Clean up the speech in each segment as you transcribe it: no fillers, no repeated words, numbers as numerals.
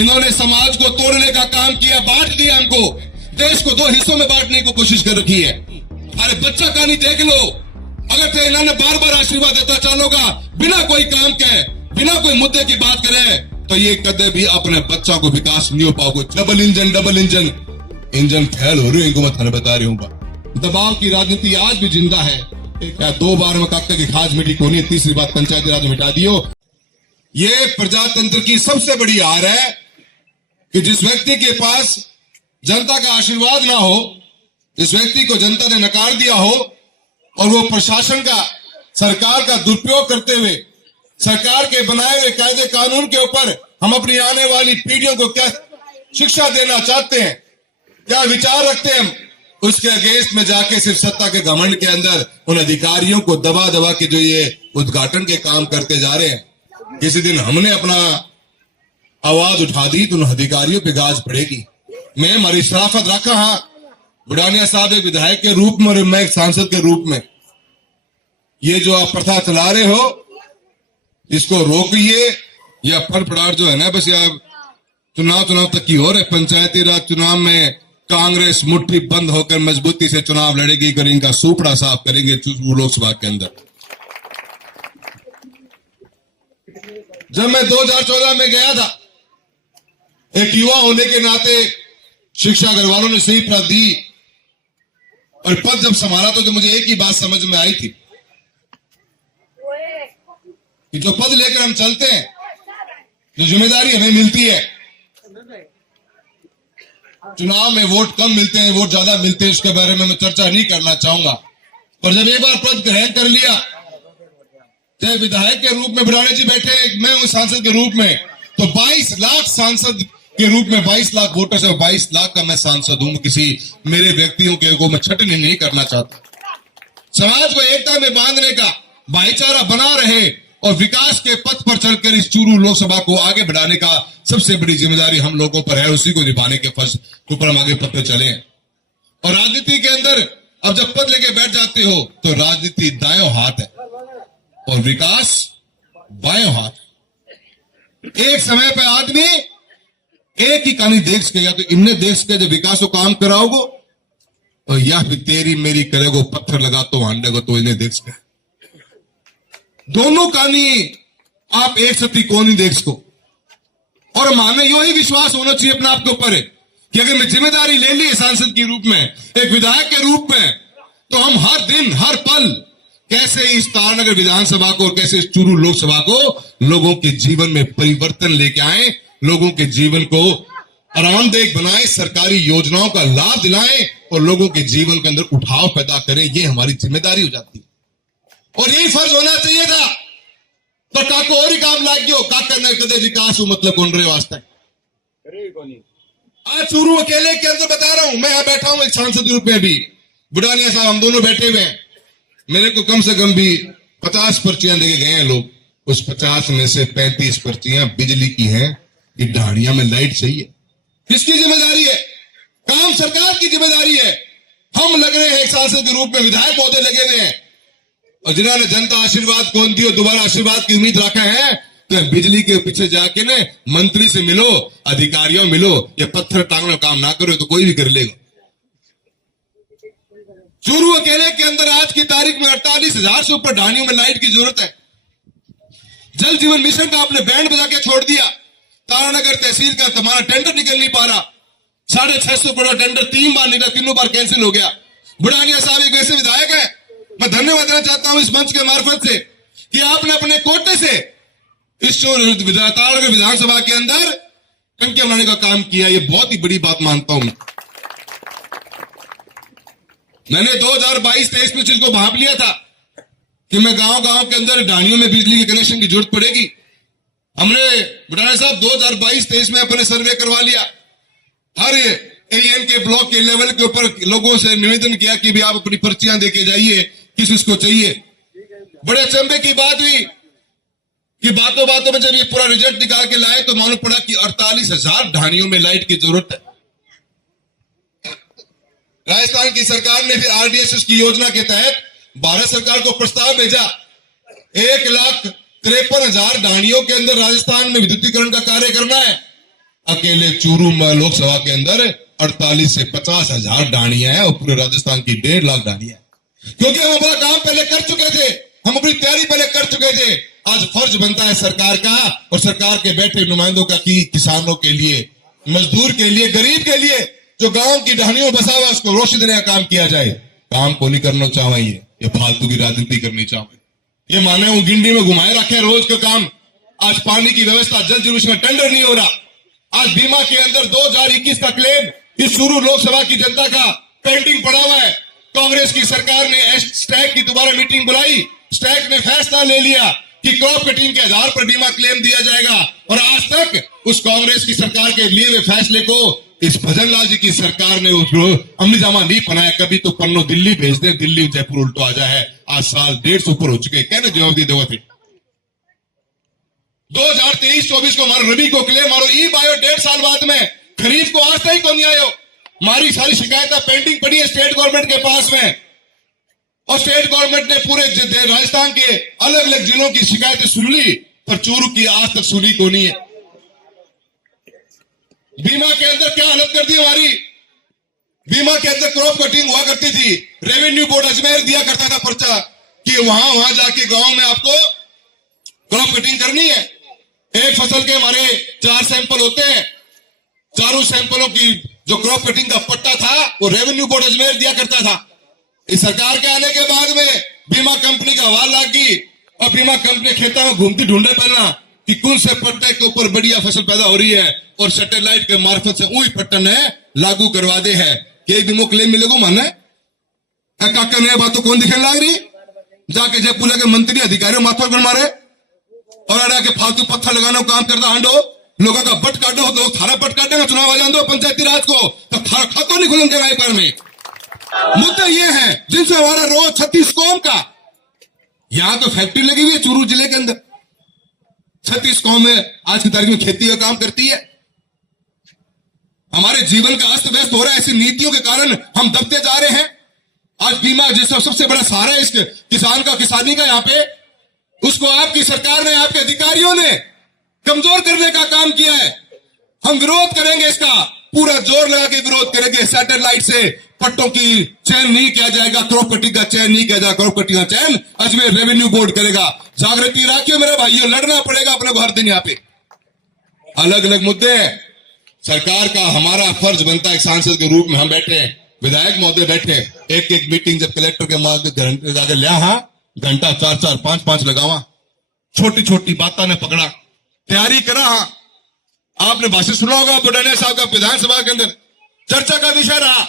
इन्होंने समाज को तोड़ने का काम किया, बांट दिया हमको, देश को दो हिस्सों में बांटने की कोशिश कर रखी है। अरे बच्चा कहानी देख लो, अगर तो इन्होंने बार बार आशीर्वाद देता चलोगा बिना कोई काम के, बिना कोई मुद्दे की बात करे, तो ये कदे भी अपने बच्चा को विकास नहीं हो पाओगे। डबल इंजन फेल हो रही है, इनको मैं थाने बता रही हूँ। दबाव की राजनीति आज भी जिंदा है। क्या 2 बार में काकते की खाज मिटी को नहीं, तीसरी बात पंचायती राज मिटा दियो। ये प्रजातंत्र की सबसे बड़ी हार है कि जिस व्यक्ति के पास जनता का आशीर्वाद ना हो, जिस व्यक्ति को जनता ने नकार दिया हो, और वो प्रशासन का, सरकार का दुरुपयोग करते हुए सरकार के बनाए हुए कायदे कानून के ऊपर हम अपनी आने वाली पीढ़ियों को क्या शिक्षा देना चाहते हैं, क्या विचार रखते हैं हम, उसके अगेंस्ट में जाके सिर्फ सत्ता के घमंड के अंदर उन अधिकारियों को दबा दबा के जो ये उद्घाटन के काम करते जा रहे हैं। किसी दिन हमने अपना आवाज उठा दी तो उन अधिकारियों पे गाज पड़ेगी। मैं हमारी शराफत रखा, हाँ, बुढ़ानिया साहब एक विधायक के रूप में और मैं एक सांसद के रूप में, ये जो आप प्रथा चला रहे हो इसको रोकिए। या फड़फड़ाहट जो है ना, बस यार चुनाव तक की हो रहे। पंचायती राज चुनाव में कांग्रेस मुट्ठी बंद होकर मजबूती से चुनाव लड़ेगी, कर इनका सूपड़ा साफ करेंगे लोकसभा के अंदर। जब मैं 2014 में गया था, एक युवा होने के नाते शिक्षा घर वालों ने सही पद दी और पद जब संभाला तो मुझे एक ही बात समझ में आई थी कि जो पद लेकर हम चलते हैं, जो जिम्मेदारी हमें मिलती है, चुनाव में वोट कम मिलते हैं, वोट ज्यादा मिलते हैं, उसके बारे में मैं चर्चा नहीं करना चाहूंगा। पर जब एक बार पद ग्रहण कर लिया, चाहे विधायक के रूप में बुढ़ाने जी बैठे, मैं हूं सांसद के रूप में, तो 22 लाख सांसद के रूप में 22 लाख वोटर से 22 लाख का मैं सांसद हूं। किसी मेरे व्यक्तियों के को मैं छटनी नहीं करना चाहता। समाज को एकता में बांधने का, भाईचारा बना रहे और विकास के पथ पर चलकर इस चूरू लोकसभा को आगे बढ़ाने का सबसे बड़ी जिम्मेदारी हम लोगों पर है। उसी को निभाने के फर्ज के ऊपर हम आगे पत्ते चले। और राजनीति के अंदर अब जब पद लेके बैठ जाते हो तो राजनीति दायों हाथ है और विकास बायों हाथ। एक समय पर आदमी एक ही कहानी देख सके, या तो इनने देख सके जो विकास को काम कराओगो, और या फिर तेरी मेरी करेगो, पत्थर लगा तो हांडे को, तो इन्हें देख सके। दोनों कहानी आप एक सती को नहीं देख सको। और माने यो ही विश्वास होना चाहिए अपने आप के ऊपर है कि अगर मैं जिम्मेदारी ले ली सांसद के रूप में, एक विधायक के रूप में, तो हम हर दिन हर पल कैसे इस तारानगर विधानसभा को और कैसे इस चूरू लोकसभा को लोगों के जीवन में परिवर्तन लेके आए, लोगों के जीवन को आरामदेह बनाए, सरकारी योजनाओं का लाभ दिलाएं और लोगों के जीवन के अंदर उठाव पैदा करें। ये हमारी जिम्मेदारी हो जाती है और यही फर्ज होना चाहिए था। तो काको और ही काम लाग गयो, काका ने कदे विकास हो मतलब कौन रहे वास्ते। आज चूरू अकेले के अंदर बता रहा हूं, मैं यहां बैठा हूं एक सांसद के रूप में भी, बुढ़ानिया साहब हम दोनों बैठे हुए हैं। मेरे को कम से कम भी 50 पर्चियां देके गए हैं लोग। उस 50 में से 35 पर्चियां बिजली की हैं कि ढाणिया में लाइट चाहिए। किसकी जिम्मेदारी है? काम सरकार की जिम्मेदारी है। हम लग रहे हैं एक सांसद के रूप में, विधायक महोदय लगे हुए हैं, और जिन्होंने जनता आशीर्वाद कौन दी और दोबारा आशीर्वाद की उम्मीद रखा है, तो बिजली के पीछे जाके ने मंत्री से मिलो, अधिकारियों मिलो, या पत्थर टांगना काम ना करो तो कोई भी कर लेगा। चूरू अकेले के अंदर आज की तारीख में 48,000 से ऊपर ढाणियों में लाइट की जरूरत है। जल जीवन मिशन का आपने बैंड बजा के छोड़ दिया। तारानगर तहसील का तुम्हारा टेंडर निकल नहीं पा रहा, 650 करोड़ टेंडर 3 बार निकला, 3 बार कैंसिल हो गया। बुढ़ानिया साहब एक वैसे विधायक है, मैं धन्यवाद देना चाहता हूं इस मंच के मार्फत से कि आपने अपने कोटे से इस तारानगर विधानसभा के अंदर टंकियां बनाने का काम किया। ये बहुत ही बड़ी बात मानता हूं। मैंने 2022-23 में चीज को भाप लिया था कि मैं गांव के अंदर ढाणियों में बिजली के कनेक्शन की जरूरत पड़ेगी। हमने बुढ़ाना साहब 2022-23 में अपने सर्वे करवा लिया। हर एएन के ब्लॉक के लेवल के ऊपर लोगों से निवेदन किया कि भी आप अपनी पर्चियां देके जाइए, किसको चाहिए। बड़े अचंभे की बात हुई कि बातों बातों में जब ये पूरा रिजल्ट निकाल के लाए तो मालूम पड़ा कि 48,000 ढाणियों में लाइट की जरूरत है। राजस्थान की सरकार ने फिर आरडीएसएस की योजना के तहत भारत सरकार को प्रस्ताव भेजा। 1,53,000 ढाणियों के अंदर राजस्थान में विद्युतीकरण का कार्य करना है। अकेले चूरू में लोकसभा के अंदर 48 से 50 हजार डाणियां हैं और पूरे राजस्थान की 1.5 लाख डाणियां हैं। क्योंकि हम अपना काम पहले कर चुके थे, हम अपनी तैयारी पहले कर चुके थे। आज फर्ज बनता है सरकार का और सरकार के बैठे नुमाइंदों का कि किसानों के लिए, मजदूर के लिए, गरीब के लिए, जो गांव की ढानियों बसा हुआ उसको रोशनी देने का काम किया जाए। काम को नहीं करना चाहिए, ये फालतू की राजनीति करनी चाहिए। ये माने वो गिंडी में घुमाए रखे रोज का काम। आज पानी की व्यवस्था, जल जीवन में टेंडर नहीं हो रहा। आज बीमा के अंदर 2021 का क्लेम इस चूरू लोकसभा की जनता का पेंडिंग पड़ा हुआ है। कांग्रेस की सरकार ने स्टैक की दोबारा मीटिंग बुलाई, स्टैक ने फैसला ले लिया कि क्रॉप कटिंग के आधार पर बीमा क्लेम दिया जाएगा। और आज तक उस कांग्रेस की सरकार के लिए हुए फैसले को इस भजनलाल जी की सरकार ने अमलीजामा नहीं बनाया। कभी तो पन्नो दिल्ली भेज दे, दिल्ली जयपुर उल्टो आ जाए। आज साल 1.5 ऊपर हो चुके, कहने जवाब दी देवा थे। 2023-24 को मारो रबी को क्लेम मारो, ई बायो 1.5 साल बाद में खरीफ को आज तक को नहीं आयो। हमारी सारी शिकायतें पेंडिंग पड़ी है स्टेट गवर्नमेंट के पास में, और स्टेट गवर्नमेंट ने पूरे राजस्थान के अलग अलग जिलों की शिकायतें सुन ली, पर चूरू की आज तक सुनी को नहीं है। बीमा के अंदर क्या हालत कर दी हमारी। बीमा के अंदर क्रॉप कटिंग हुआ करती थी, रेवेन्यू बोर्ड अजमेर दिया करता था पर्चा कि वहां जाके गांव में आपको क्रॉप कटिंग करनी है। एक फसल के हमारे 4 सैंपल होते हैं, चारों सैंपलों की जो क्रॉप कटिंग का पट्टा था वो रेवेन्यू बोर्ड अजमेर दिया करता था। इस सरकार के आने के बाद में बीमा कंपनी का हवा लग गई और बीमा कंपनी खेतों में घूमती ढूंढे पहला कि कौन से पट्टे के ऊपर बढ़िया फसल पैदा हो रही है और सैटेलाइट के मार्फत से वही पट्टन है लागू करवा दे है कि बीमो क्लेम मिलेगा। माने काका नया बातों कौन दिखने लग रही, जाके जयपुर के मंत्री अधिकारियों माथों पर मारे और अड़ा के फालतू पत्थर लगाने का काम करता हांडो, लोगों का बट काटो तो थारा बट काटेगा, चुनाव आ जान दो पंचायती राज को तो थारा खातो नहीं खुलेंगे भाई पर में। मुद्दा ये है जिनसे हमारा रोज 36 कौम का, यहां तो फैक्ट्री लगी हुई है चूरू जिले के अंदर, 36 कौम में आज की तारीख में खेती का काम करती है। हमारे जीवन का अस्त व्यस्त हो रहा है, ऐसी नीतियों के कारण हम दबते जा रहे हैं। आज बीमा जिसका सबसे बड़ा सहारा है इस किसान का, किसानी का, यहाँ पे उसको आपकी सरकार ने, आपके अधिकारियों ने कमजोर करने का काम किया है। हम विरोध करेंगे, इसका पूरा जोर लगा के विरोध करेंगे। सैटेलाइट से पट्टों की चयन नहीं किया जाएगा, क्रॉप कटिंग का चयन नहीं किया जाएगा, क्रॉप कटिंग का चयन अजमेर रेवेन्यू बोर्ड करेगा। जागृति रखियो मेरे भाइयों, लड़ना पड़ेगा अपने को हर दिन। यहाँ पे अलग अलग मुद्दे हैं, सरकार का हमारा फर्ज बनता है। एक सांसद के रूप में हम बैठे हैं, विधायक महोदय बैठे, एक एक मीटिंग जब कलेक्टर के जाकर लिया, हाँ घंटा 4-4, 5-5 लगावा, छोटी छोटी बातों ने पकड़ा, तैयारी करा। हाँ आपने भाषण सुना होगा बुढ़ानिया साहब का विधानसभा के अंदर, चर्चा का विषय रहा,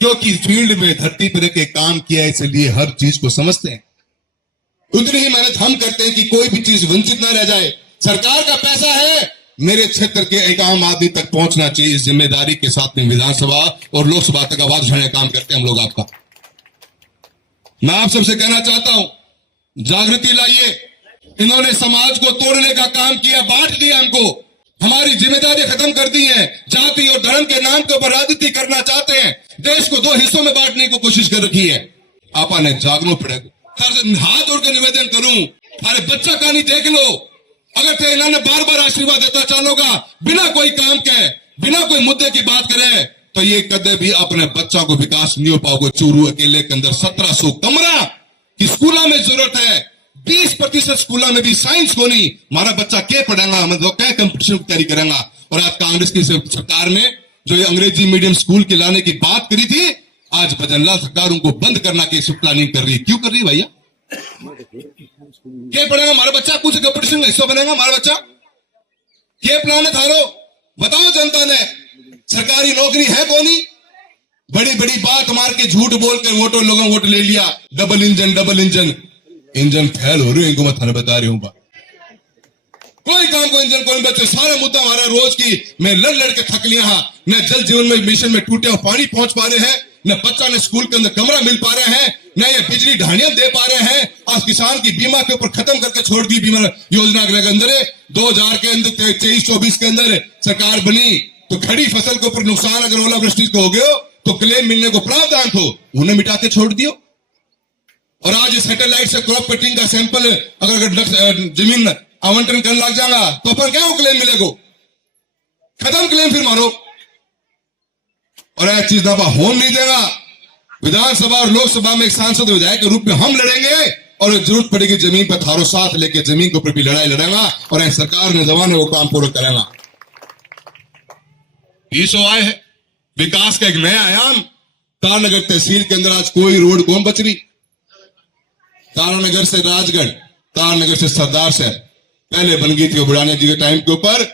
क्योंकि फील्ड में धरती पर के काम किया है, इसलिए हर चीज को समझते हैं। उतनी ही मेहनत हम करते हैं कि कोई भी चीज वंचित ना रह जाए। सरकार का पैसा है, मेरे क्षेत्र के एक आम आदमी तक पहुंचना चाहिए। इस जिम्मेदारी के साथ में विधानसभा और लोकसभा तक आवाज उठाने का काम करते हैं हम लोग। आपका मैं आप सबसे कहना चाहता हूं, जागृति लाइए। इन्होंने समाज को तोड़ने का काम किया, बांट दिया हमको, हमारी जिम्मेदारी खत्म कर दी है। जाति और धर्म के नाम के ऊपर राजनीति करना चाहते हैं, देश को 2 हिस्सों में बांटने की कोशिश कर रखी है। आपने जागना पड़ेगा। हाथ जोड़ के निवेदन करूं, अरे बच्चा कहानी देख लो। अगर तो इन्होंने बार बार आशीर्वाद देता चलोगा, बिना कोई काम के, बिना कोई मुद्दे की बात करे, तो ये कदे भी अपने बच्चा को विकास नहीं हो पाओगे। चूरू अकेले के अंदर 1700 कमरा की स्कूलों में जरूरत है, 20% स्कूलों में भी साइंस को नहीं। हमारा बच्चा क्या पढ़ेगा, मतलब क्या कंपटीशन की तैयारी करेगा। और आज कांग्रेस की सरकार ने जो ये अंग्रेजी मीडियम स्कूल के लाने की बात करी थी, आज भजनलाल सरकार उनको बंद करना की प्लानिंग कर रही है। क्यों कर रही है भैया? क्या पढ़ेगा हमारा बच्चा? कुछ कंपटीशन में हिस्सा बनेगा हमारा बच्चा? क्या प्लान है थारो? बताओ जनता ने। सरकारी नौकरी है कोनी, बड़ी बड़ी बात मार के झूठ बोल कर लोगों वोट ले लिया। डबल इंजन फेल हो रही है, इनको मैं थाने बता रही हूं। कोई काम को इंजन कोई बच्चे, सारा मुद्दा हमारा रोज की मैं लड़ के थक लिया। न जल जीवन में मिशन में टूटे हुए पानी पहुंच पा रहे हैं, न बच्चा ने स्कूल के अंदर कमरा मिल पा रहे हैं, न ये बिजली ढाणियां दे पा रहे हैं। आज किसान की बीमा के ऊपर खत्म करके छोड़ दी बीमा योजना के अंदर। 2000 के अंदर 23-24 के अंदर सरकार बनी तो खड़ी फसल के ऊपर नुकसान अगर ओलावृष्टि को हो गया तो क्लेम मिलने को प्रावधान हो, उन्हें मिटा के छोड़ दियो। और आज सैटेलाइट से क्रॉप कटिंग का सैंपल अगर जमीन आवंटन करने लग जाएगा तो अपन क्या क्लेम मिलेगा? खत्म क्लेम फिर मारो। और ऐसी चीज दफा होने नहीं देगा। विधानसभा और लोकसभा में एक सांसद विधायक के रूप में हम लड़ेंगे और जरूरत पड़ेगी जमीन पर थारो साथ लेके जमीन के ऊपर भी लड़ाई लड़ेगा और ऐसी सरकार ने जवान वो काम पूरा करेगा। ईसो आए है विकास का एक नया आयाम। तारानगर तहसील के अंदर आज कोई रोड कौन बच रही। तारानगर से राजगढ़, तारानगर से सरदार शहर पहले बन गई थी वो बुढ़ाने जी के टाइम के ऊपर।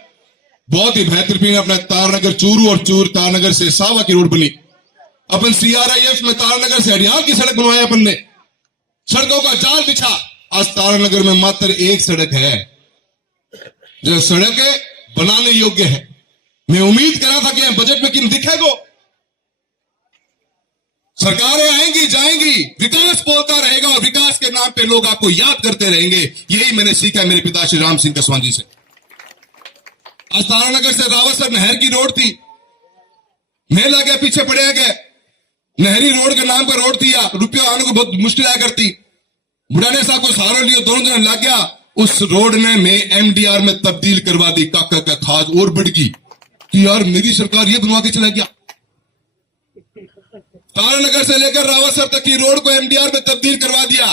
बहुत ही बेहतरीन अपना तारानगर चूरू और तारानगर से सावा की रोड बनी। अपन CRIF में तारानगर से हरियाणा की सड़क बनवाया अपन ने, सड़कों का जाल बिछा। आज तारानगर में मात्र एक सड़क है जो सड़क बनाने योग्य है। मैं उम्मीद करा था कि बजट में किन दिखेगो। सरकारें आएंगी जाएंगी, विकास बोलता रहेगा और विकास के नाम पे लोग आपको याद करते रहेंगे। यही मैंने सीखा मेरे पिता श्री राम सिंह कसवां जी से। आज तारानगर से रावतसर नहर की रोड थी, मेला गया पीछे पड़े गए। नहरी रोड के नाम पर रोड थी, रुपया आने को बहुत मुश्किल आया करती। बुढ़ाने साहब को सहारा लियो, दोनों दिन लग गया। उस रोड ने मैं MDR में तब्दील करवा दी। काका का खाज और बढ़ गई कि यार मेरी सरकार ये बनवा के चला गया। तारानगर से लेकर रावतसर तक की रोड को MDR में तब्दील करवा दिया।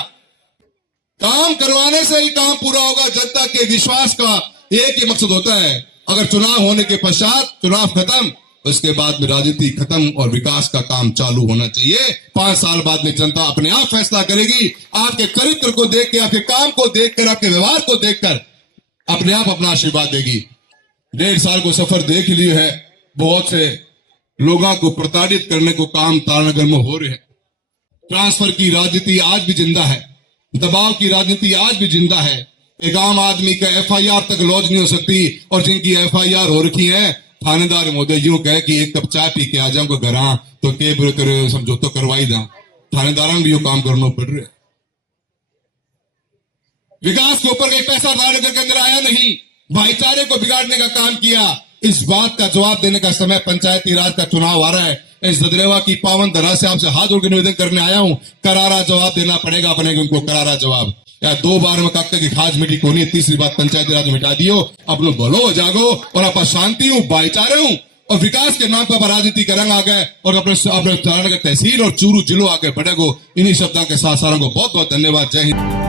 काम करवाने से ही काम पूरा होगा। जनता के विश्वास का एक ही मकसद होता है, अगर चुनाव होने के पश्चात चुनाव खत्म, उसके बाद में राजनीति खत्म और विकास का काम चालू होना चाहिए। 5 साल बाद में जनता अपने आप फैसला करेगी। आपके चरित्र को देख के, आपके काम को देखकर, आपके व्यवहार को देखकर अपने आप अपना आशीर्वाद देगी। 1.5 साल को सफर देख लिए है। बहुत से लोगों को प्रताड़ित करने को काम तारानगर में हो रहे हैं। ट्रांसफर की राजनीति आज भी जिंदा है, दबाव की राजनीति आज भी जिंदा है। एक आम आदमी का FIR तक लॉन्च नहीं हो सकती और जिनकी FIR हो रखी है, थानेदार महोदय यूं कहे कि एक कप चाय पी के आ जाऊंगा घर तो के बुरे करे समझौता करवाई दा। थानेदारों में भी यो काम करना पड़ रहा है। विकास के ऊपर कोई पैसा तारानगर के अंदर आया नहीं, भाईचारे को बिगाड़ने का काम किया। इस बात का जवाब देने का समय पंचायती राज का चुनाव आ रहा है। इस ददरेवा की पावन धरा से आपसे हाथ जोड़ के निवेदन करने आया हूं, करारा जवाब देना पड़ेगा अपने उनको, करारा जवाब। या 2 बार में काका की खाज मिटी कोनी, तीसरी बात पंचायती राज मिटा दियो। अपनो भलो हो जागो और आप शांति हूं, भाईचारे हूं और विकास के नाम पर राजनीति करेंगे आगे और अपने तारानगर तहसील और चूरू जिलों आगे बढ़ेगो। इन्हीं शब्दों के साथ सारों को बहुत बहुत धन्यवाद। जय हिंद।